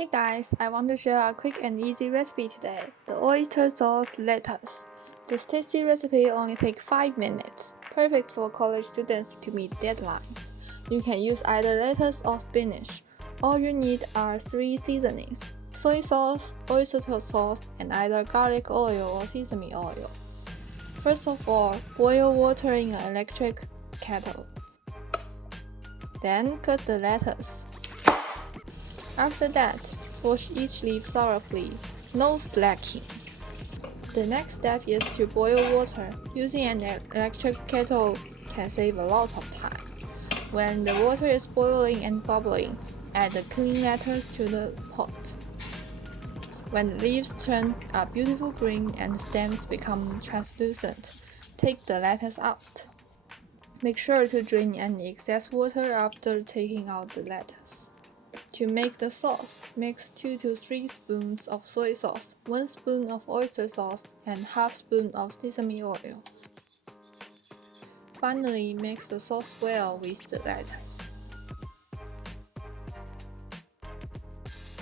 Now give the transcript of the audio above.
Hey guys, I want to share a quick and easy recipe today, the oyster sauce lettuce. This tasty recipe only takes 5 minutes, perfect for college students to meet deadlines. You can use either lettuce or spinach. All you need are 3 seasonings: soy sauce, oyster sauce, and either garlic oil or sesame oil. First of all, boil water in an electric kettle. Then cut the lettuce. After that, wash each leaf thoroughly, no slacking. The next step is to boil water. Using an electric kettle can save a lot of time. When the water is boiling and bubbling, add the clean lettuce to the pot. When the leaves turn a beautiful green and the stems become translucent, take the lettuce out. Make sure to drain any excess water after taking out the lettuce. To make the sauce, mix 2 to 3 spoons of soy sauce, 1 spoon of oyster sauce, and half spoon of sesame oil. Finally, mix the sauce well with the lettuce.